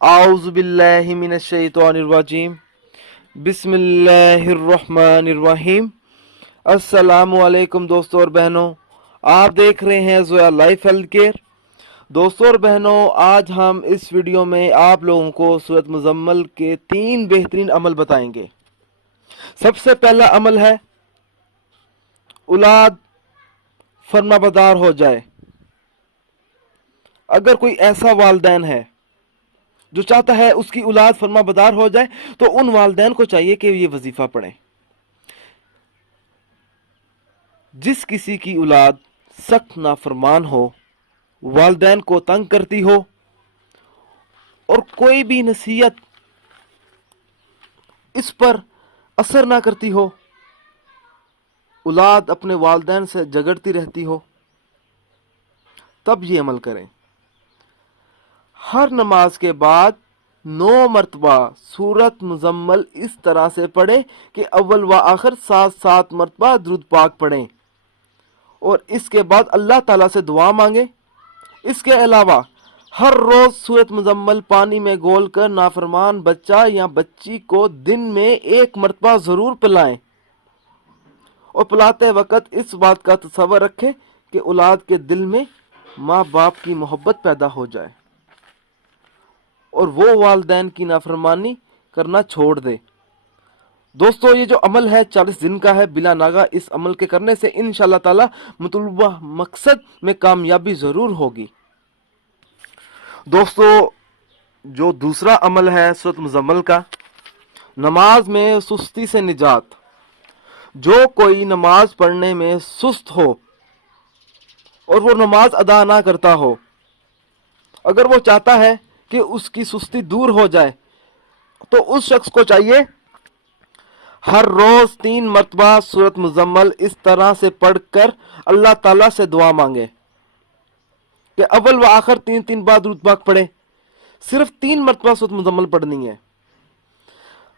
आऊज़ु बिल्लाहि मिनश शैतानिर रजीम बिस्मिल्लाहिर रहमानिर रहीम। अस्सलामु अलैकुम दोस्तों और बहनों, आप देख रहे हैं ज़ोया लाइफ हेल्थ केयर। दोस्तों और बहनों, आज हम इस वीडियो में आप लोगों को सूरत मुज़म्मल के 3 बेहतरीन अमल बताएंगे। सबसे पहला अमल है औलाद फर्माबरदार हो जाए। अगर कोई ऐसा वालिदैन है जो चाहता है उसकी औलाद फर्माबरदार हो जाए, तो उन वालिदैन को चाहिए कि ये वजीफा पढ़ें। जिस किसी की औलाद सख्त नाफरमान हो, वालिदैन को तंग करती हो और कोई भी नसीहत इस पर असर ना करती हो, औलाद अपने वालिदैन से झगड़ती रहती हो, तब ये अमल करें। हर नमाज के बाद 9 मरतबा सूरत मुजम्मल इस तरह से पढ़े कि अव्वल व आखिर 7 मरतबा दुरूद पाक पढ़ें और इसके बाद अल्लाह ताला से दुआ मांगे। इसके अलावा हर रोज सूरत मुजम्मल पानी में घोल कर नाफरमान बच्चा या बच्ची को दिन में 1 मरतबा जरूर पिलाएं और पिलाते वक्त इस बात का तसव्वुर रखें कि औलाद के दिल में माँ बाप की मोहब्बत पैदा हो जाए और वो वालिदैन की नाफरमानी करना छोड़ दे। दोस्तों, ये जो अमल है 40 दिन का है बिला नागा। इस अमल के करने से इंशाअल्लाह ताला मतलूबा मकसद में कामयाबी जरूर होगी। दोस्तों, जो दूसरा अमल है सूरत मुजम्मल का, नमाज में सुस्ती से निजात। जो कोई नमाज पढ़ने में सुस्त हो और वो नमाज अदा ना करता हो, अगर वो चाहता है कि उसकी सुस्ती दूर हो जाए, तो उस शख्स को चाहिए हर रोज 3 मरतबा सूरत मुजम्मल इस तरह से पढ़कर अल्लाह ताला से दुआ मांगे कि अव्वल व आखिर 3 बार दुरूद पाक पढ़े। सिर्फ 3 मरतबा सूरत मुजम्मल पढ़नी है।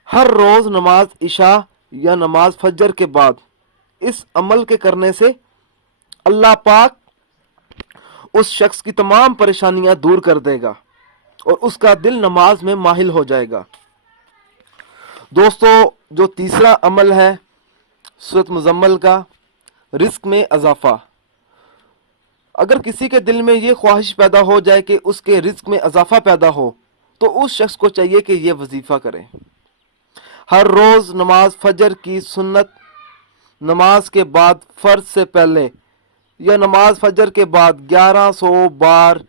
हर रोज नमाज इशा या नमाज फजर के बाद इस अमल के करने से अल्लाह पाक उस शख्स की तमाम परेशानियां दूर कर देगा और उसका दिल नमाज में माहिल हो जाएगा। दोस्तों, जो तीसरा अमल है सूरत मुजम्मल का, रिस्क में इजाफा। अगर किसी के दिल में ये ख्वाहिश पैदा हो जाए कि उसके रिस्क में इजाफा पैदा हो, तो उस शख्स को चाहिए कि ये वजीफा करे। हर रोज नमाज फजर की सुन्नत नमाज के बाद फर्ज से पहले या नमाज फजर के बाद 1100 बार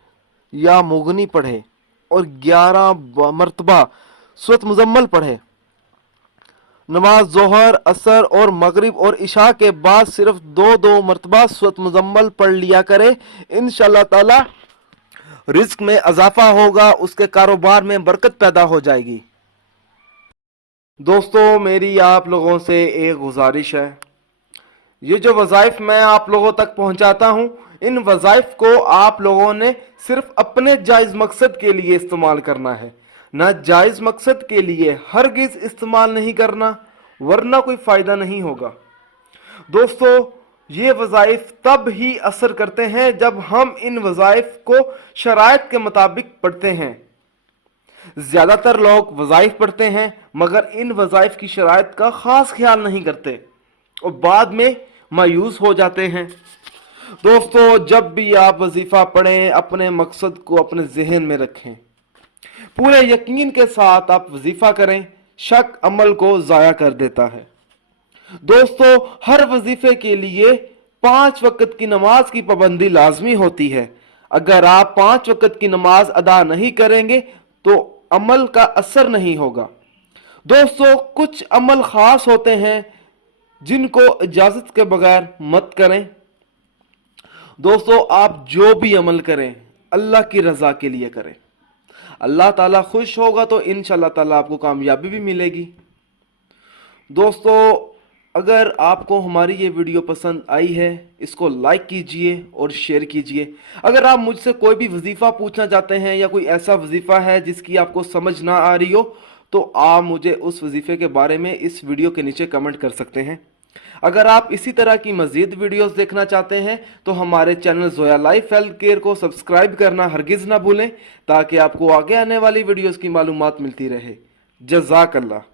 या मुगनी पढ़े और 11 मरतबा सूरत मुजम्मल पढ़े। नमाज जोहर, असर और मगरिब और इशा के बाद सिर्फ 2 मरतबा सूरत मुजम्मल पढ़ लिया करे। इंशाअल्लाह ताला रिस्क में इजाफा होगा, उसके कारोबार में बरकत पैदा हो जाएगी। दोस्तों, मेरी आप लोगों से एक गुजारिश है, ये जो वज़ाइफ मैं आप लोगों तक पहुंचाता हूं, इन वज़ाइफ को आप लोगों ने सिर्फ अपने जायज़ मकसद के लिए इस्तेमाल करना है, ना जायज़ मकसद के लिए हरगिज़ इस्तेमाल नहीं करना, वरना कोई फ़ायदा नहीं होगा। दोस्तों, ये वज़ाइफ तब ही असर करते हैं जब हम इन वज़ाइफ को शराइत के मुताबिक पढ़ते हैं। ज़्यादातर लोग वज़ाइफ पढ़ते हैं मगर इन वज़ाइफ की शराइत का ख़ास ख्याल नहीं करते और बाद में मायूस हो जाते हैं। दोस्तों, जब भी आप वजीफा पढ़ें, अपने मकसद को अपने जहन में रखें, पूरे यकीन के साथ आप वजीफा करें। शक अमल को ज़ाया कर देता है। दोस्तों, हर वजीफे के लिए 5 वक्त की नमाज की पाबंदी लाजमी होती है। अगर आप 5 वक्त की नमाज अदा नहीं करेंगे तो अमल का असर नहीं होगा। दोस्तों, कुछ अमल खास होते हैं जिनको इजाजत के बगैर मत करें। दोस्तों, आप जो भी अमल करें अल्लाह की रजा के लिए करें। अल्लाह ताला खुश होगा तो इंशाअल्लाह ताला आपको कामयाबी भी मिलेगी। दोस्तों, अगर आपको हमारी ये वीडियो पसंद आई है, इसको लाइक कीजिए और शेयर कीजिए। अगर आप मुझसे कोई भी वजीफा पूछना चाहते हैं या कोई ऐसा वजीफा है जिसकी आपको समझ ना आ रही हो, तो आप मुझे उस वजीफे के बारे में इस वीडियो के नीचे कमेंट कर सकते हैं। اگر آپ اسی طرح کی مزید ویڈیوز دیکھنا چاہتے ہیں تو ہمارے channel Zoya life health care کو سبسکرائب کرنا ہرگز نہ بھولیں تاکہ آپ کو آگے آنے والی ویڈیوز کی معلومات ملتی رہے۔ جزاک اللہ۔